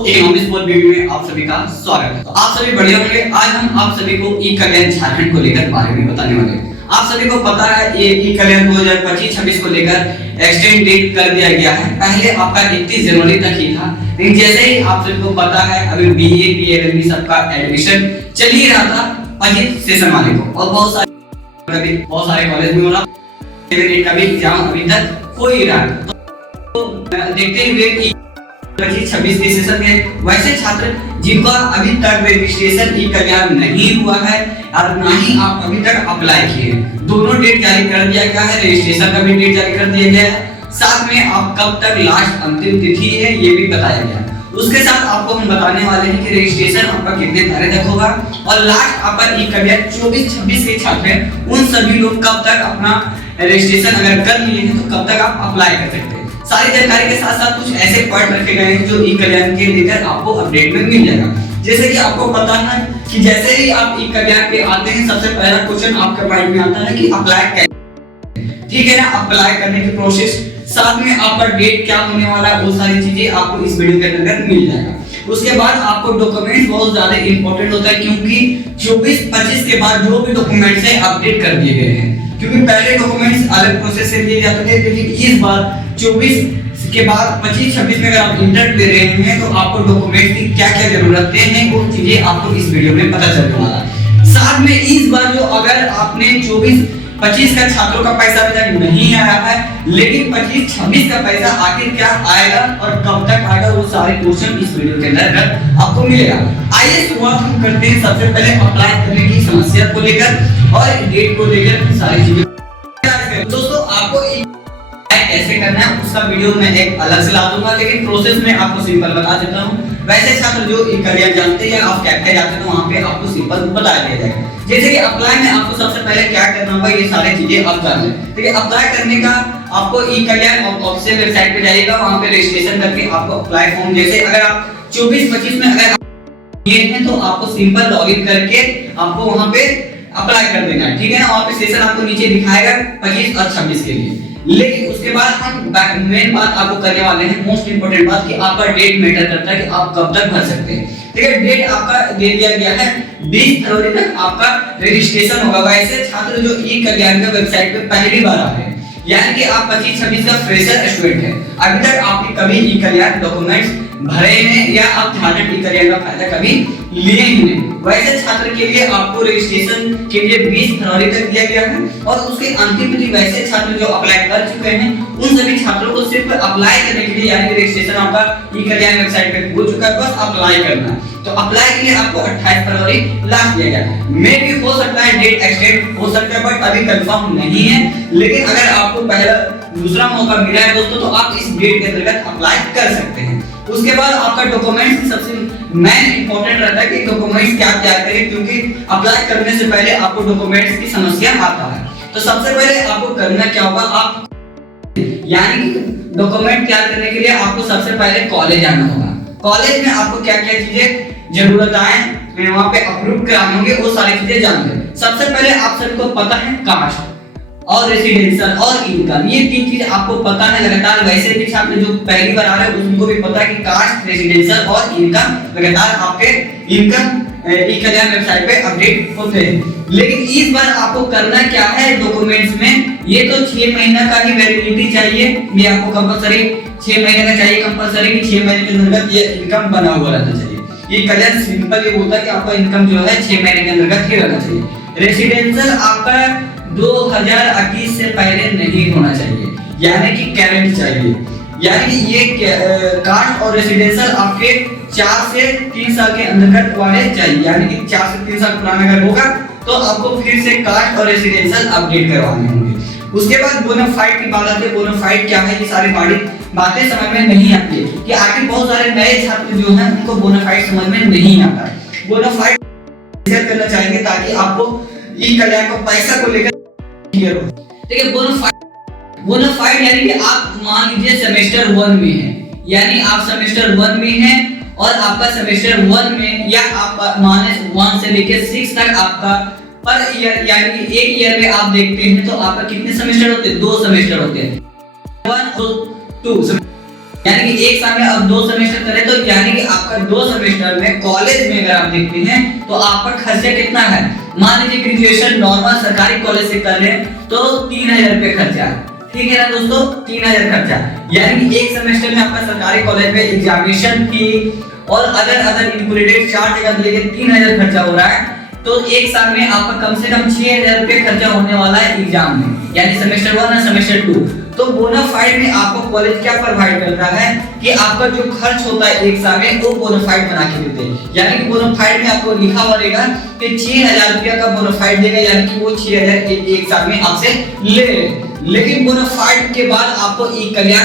Economics board video में आप सभी का स्वागत है। तो आप सभी बढ़िया होंगे। आज हम आप सभी को ई कल्याण झारखंड को लेकर बारे में बताने वाले हैं। आप सभी को पता है ये ई कल्याण 2025-26 को लेकर एक्सटेंड डेट कर दिया गया है। पहले आपका 31 जनवरी तक ही था, लेकिन जैसे ही आप सभी को पता है अभी बीए बीएलएलबी सबका एडमिशन चल ही रहा था 25 सेशन वाले को, और बहुत सारे कॉलेज में हो रहा, लेकिन कभी एग्जाम अभी तक हो ही रहा है। तो देखते हुए कि 25-26 के सेशन में वैसे छात्र जिनका अभी तक रजिस्ट्रेशन ई कल्याण नहीं हुआ है और ना ही आप अभी तक अप्लाई किए, दोनों डेट जारी कर दिया गया है। रजिस्ट्रेशन का भी डेट जारी कर दिया गया है, साथ में आप कब तक लास्ट अंतिम तिथि है ये भी बताया गया है। उसके साथ आपको हम बताने वाले हैं कि रजिस्ट्रेशन आपका कितने तारीख तक होगा और लास्ट आपका ई कल्याण 24-26 के छात्र हैं उन सभी लोग कब तक अपना रजिस्ट्रेशन अगर कर लिए हैं तो कब तक आप अप्लाई कर सकते हैं। सारी जानकारी के साथ साथ कुछ ऐसे पॉइंट रखे गए हैं जो ई कल्याण के लेकर आपको अपडेट में मिल जाएगा। जैसे कि आपको पता है कि जैसे ही आप ई कल्याण पे आते हैं सबसे पहला क्वेश्चन आपके माइंड में आता है कि अप्लाई कैसे, ठीक है ना, अप्लाई करने की प्रोसेस, साथ में आपका डेट क्या होने वाला है, वो सारी चीजें आपको इस वीडियो के अंदर मिल जाएगा। उसके बाद आपको डॉक्यूमेंट्स बहुत ज्यादा इंपॉर्टेंट होता है, क्योंकि 24-25 के बाद जो भी डॉक्यूमेंट्स है अपडेट कर दिए गए हैं। क्योंकि पहले डॉक्यूमेंट्स अलग प्रोसेस से दिए जाते थे, लेकिन इस बार 24 के बाद 25-26 में अगर आप इंटर ले रहे हैं तो आपको डॉक्यूमेंट्स की क्या-क्या जरूरतें हैं वो चीजें आपको इस वीडियो में पता चलने वाला है। साथ में इस बार जो अगर आपने 24-25 का छात्रों का पैसा अभी तक नहीं आया है, लेकिन 25-26 का पैसा आखिर क्या आएगा और कब तक आएगा वो सारे क्वेश्चन इस वीडियो के अंदर आपको मिलेगा। आइए शुरुआत हम करते हैं सबसे पहले अप्लाई करने की समस्या को लेकर और डेट को लेकर सारी चीजें। दोस्तों आपको कैसे करना है उसका वीडियो मैं एक अलग से ला दूंगा, लेकिन प्रोसेस में आपको सिंपल बता देता हूं। वैसे छात्र जो ई कल्याण जानते हैं आप कैप्टे जाते हैं तो वहां पे आपको सिंपल बता दिया जाएगा। जैसे कि अप्लाई में आपको सबसे पहले क्या करना होगा ये सारी चीजें आप जान लें। ठीक है, अप्लाई करने का आपको ई कल्याण ऑफिशियल वेबसाइट पे जाइएगा, वहां पे रजिस्ट्रेशन करके आपको अप्लाई फॉर्म, जैसे अगर आप 24-25 में अगर ये है तो आपको सिंपल लॉगिन करके आपको वहां पे अप्लाई कर देना है। ठीक है ना, वहां पे सेशन आपको नीचे दिखाएगा 25 और 26 के लिए। लेकिन उसके बाद हम मेन बात आपको करने वाले हैं, मोस्ट इंपोर्टेंट बात कि आपका डेट मैटर करता है कि आप कब तक भर सकते हैं। ठीक है, डेट आपका दे दिया गया है 20 फरवरी तक आपका रजिस्ट्रेशन होगा। वैसे छात्र जो ई कल्याण के वेबसाइट पे पहली बार आ रहे हैं, यानी कि आप 25-26 का फ्रेशर स्टूडेंट है, अभी तक आपने कभी ई कल्याण डॉक्यूमेंट्स भरे हैं या आप झारखंड ई कल्याण का फायदा कभी लिए ही नहीं, वैसे छात्र के लिए आपको रजिस्ट्रेशन के लिए 20 फरवरी तक दिया गया है। और उसके अंतिम तिथि वैसे छात्र जो अप्लाई कर चुके हैं उन सभी छात्रों को सिर्फ अप्लाई करने के लिए, यानी कि रजिस्ट्रेशन आपका ई कल्याण वेबसाइट पे हो चुका है, बस अप्लाई करना है। तो अप्लाई के लिए आपको 28 फरवरी लास्ट दिया गया। मे भी हो सकता है डेट एक्सटेंड हो सकता है, बट अभी कंफर्म नहीं है। लेकिन अगर आपको पहला दूसरा मौका मिला है दोस्तों तो आप इस डेट के अंतर्गत अप्लाई कर सकते हैं। उसके बाद आपका डॉक्यूमेंट्स सबसे मेन इंपॉर्टेंट रहता है कि डॉक्यूमेंट्स क्या तैयार करें, क्योंकि अप्लाई करने से पहले आपको डॉक्यूमेंट्स की समस्या आता है। तो सबसे पहले आपको करना क्या होगा, आप यानी कि डॉक्यूमेंट तैयार करने के लिए आपको सबसे पहले कॉलेज आना होगा। कॉलेज में आपको क्या क्या चीजें जरूरत आए वहां पे अप्रूव कराने होंगे, वो सारी चीजें जान लें। सबसे पहले आप सभी को पता है कास्ट और रेसिडेंशियल और इनकम, ये तीन चीज आपको पता है लगातार। वैसे भी छात्र जो पहली बार आ रहे हैं उनको भी पता है कि कास्ट, रेसिडेंशियल और इनकम लगातार आपके इनकम ई कल्याण वेबसाइट पे अपडेट होते हैं। लेकिन इस बार आपको करना क्या है डॉक्यूमेंट्स में, ये तो 6 महीना का ही वैलिडिटी चाहिए, ये आपको कंपलसरी 6 महीने का चाहिए कंपलसरी, कि 6 महीने के अंतर्गत ये इनकम बना हुआ रहना चाहिए। ये कल्याण सिंपल ये होता है कि आपका इनकम जो है 6 महीने के अंतर्गत ही रहना चाहिए। रेसिडेंशियल आपका 2021 से पहले नहीं होना चाहिए, यानी कि करंट चाहिए, यानी कि ये कास्ट और रेसिडेंशियल आपके 4 से 3 साल के अंतर्गत वाले चाहिए, यानी कि 4 से 3 साल पुराना अगर होगा तो आपको फिर से कास्ट और रेसिडेंशियल अपडेट करवाने होंगे। उसके बाद बोनाफाइड की बात आती है। बोनाफाइड क्या है, ये सारी बातें समझ में नहीं आती है कि आखिर बहुत सारे नए छात्र जो हैं उनको बोनाफाइड समझ में नहीं आता है। बोनाफाइड शेयर करना चाहेंगे ताकि आपको ई कल्याण को पैसा को लेकर क्लियर हो। ठीक है, बोनाफाइड यानी कि आप मान लीजिए सेमेस्टर 1 में हैं, यानी आप सेमेस्टर 1 में हैं और आपका सेमेस्टर 1 में या आप माने 1 से लेकर 6 तक आपका पर ईयर, यानी कि एक ईयर में आप देखते हैं तो आपका कितने सेमेस्टर होते हैं, 2 सेमेस्टर होते हैं, 1 और 2, यानी कि एक साल में आप 2 सेमेस्टर करें तो यानी कि आपका आपका 2 सेमेस्टर में कॉलेज में अगर आप देखते हैं तो आपका खर्चा कितना है। मान लीजिए ग्रेजुएशन नॉर्मल सरकारी कॉलेज से कर रहे हैं तो 3000 रुपए खर्चा है, ठीक है ना दोस्तों, 3000 खर्चा, यानी कि एक सेमेस्टर में आपका सरकारी कॉलेज में एग्जामिनेशन फी और अदर इंक्लूडेड 4 जगह लेके 3000 खर्चा हो रहा है। तो एक साल में आपका कम से कम 6000 रुपए खर्चा होने वाला है एग्जाम में, यानी सेमेस्टर 1 और सेमेस्टर 2। तो बोनाफाइड में आपको कॉलेज क्या प्रोवाइड करता है कि आपका जो खर्च होता है एक साल में वो बोनाफाइड बना के देते हैं, यानी कि बोनाफाइड में आपको लिखा हुआ रहेगा कि 6000 रुपया का बोनाफाइड देगा, यानी कि वो 6000 एक साल में आपसे ले। लेकिन बोनाफाइड के बाद आपको ई कल्याण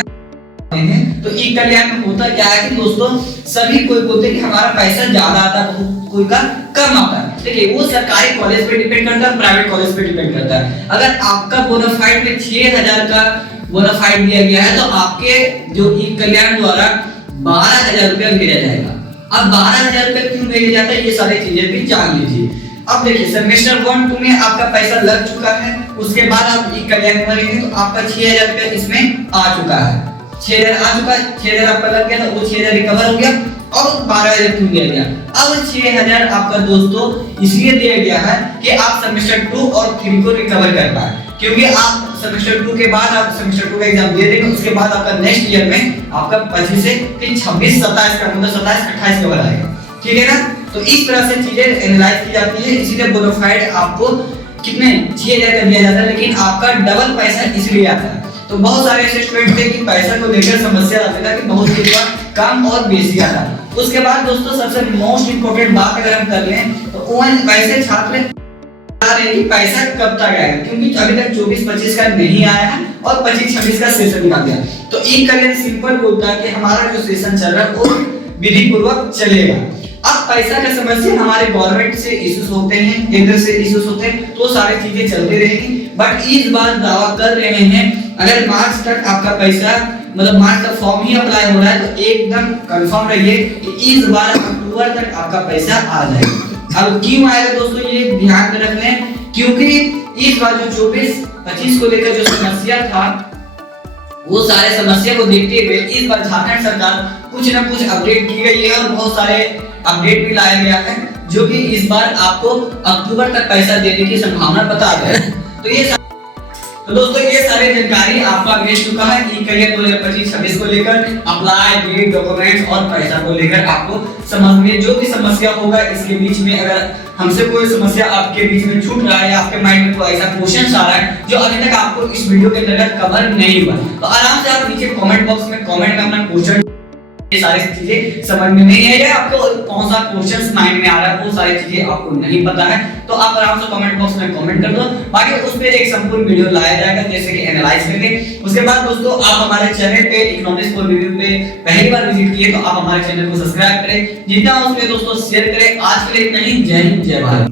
हैं, तो ई कल्याण में होता क्या है कि दोस्तों सभी कोई बोलते हैं कि हमारा पैसा ज्यादा आता है, कोई का कम आता है। देखिए वो सरकारी कॉलेज पे डिपेंड करता है, प्राइवेट कॉलेज पे डिपेंड करता है। अगर आपका बोनाफाइड में 6000 का बोनाफाइड दिया गया है तो आपके जो ई कल्याण द्वारा 12000 रुपया भेजा जाएगा। अब 12000 रुपया क्यों भेजा जाता है, ये सारी चीजें भी जान लीजिए। अब देखिए सेमेस्टर 1 2 में आपका पैसा लग चुका है, उसके बाद आप ई कल्याण भरेंगे तो आपका 6000 रुपया इसमें आ चुका है, 6000 आ चुका है, 6000 आपका लग गया तो वो 6000 रिकवर हो गया। अब 12000 क्यों दिया गया, अब 6000 आपका दोस्तों इसलिए दिया गया है कि आप सेमेस्टर 2 और 3 को रिकवर कर पाए, क्योंकि आप सेमेस्टर 2 के बाद आप सेमेस्टर 2 का एग्जाम दे देंगे, उसके बाद आपका नेक्स्ट ईयर में आपका 25 से फिर 26 27 का मतलब 27 28 कवर आएगा, ठीक है ना। तो इस तरह से चीजें एनालाइज की जाती है, इसीलिए बोनाफाइड आपको कितने 6000 का दिया जाता है, लेकिन आपका डबल पैसा इसलिए आता है। तो बहुत सारे ऐसे स्टूडेंट थे कि पैसा को लेकर समस्या आती था कि बहुत ही कम और बेसी आता। उसके बाद दोस्तों सबसे मोस्ट इंपोर्टेंट बात अगर हम कर लें तो वैसे छात्र कि पैसा कब तक आएगा, क्योंकि अभी तक 24-25 का नहीं आया है और 25-26 का सेशन निकाल दिया। तो ई कल्याण सिंपल बोलता है कि हमारा जो सेशन चल रहा है वो विधि पूर्वक चलेगा। अब पैसा का समस्या हमारे गवर्नमेंट से इश्यूज होते हैं, केंद्र से इश्यूज होते हैं, तो सारी चीजें चलती रहेंगी। बट इस बार दावा कर रहे हैं अगर मार्च तक आपका पैसा मतलब मार्च तक फॉर्म ही अप्लाई हो रहा है तो एकदम कंफर्म रहिए कि इस बार अक्टूबर तक आपका पैसा आ जाएगा। अब क्यों आएगा दोस्तों ये ध्यान में रख लें, क्योंकि इस बार जो 24-25 को लेकर जो समस्या था वो सारे समस्या को देखते हुए इस बार झारखंड सरकार कुछ ना कुछ अपडेट की गई है और बहुत सारे अपडेट भी लाया गया है, जो कि इस बार आपको अक्टूबर तक पैसा देने की संभावना बता रहे हैं। तो दोस्तों ये सारी जानकारी आपका मिल चुका है ई कल्याण 2025-26 को लेकर, अप्लाई डेट डॉक्यूमेंट्स और पैसा को लेकर आपको समझ में जो भी समस्या होगा इसके बीच में अगर हमसे कोई समस्या आपके बीच में छूट रहा है या आपके माइंड में कोई ऐसा क्वेश्चन आ रहा है जो अभी तक आपको इस वीडियो के अंदर कवर नहीं हुआ तो आराम से आप नीचे कमेंट बॉक्स में कमेंट में अपना क्वेश्चन, ये सारी चीजें समझ में नहीं है या आपको कौन सा क्वेश्चन माइंड में आ रहा है वो सारी चीजें आपको नहीं पता है तो आप आराम से कमेंट बॉक्स में कमेंट कर दो। बाकी उस पे एक संपूर्ण वीडियो लाया जाएगा जैसे कि एनालाइज करके। उसके बाद दोस्तों आप हमारे चैनल पे इकोनॉमिक्स फॉर रिव्यू पे पहली बार विजिट किए तो आप हमारे चैनल को सब्सक्राइब करें, जितना हो सके दोस्तों शेयर करें। आज के लिए इतना ही, जय हिंद जय भारत।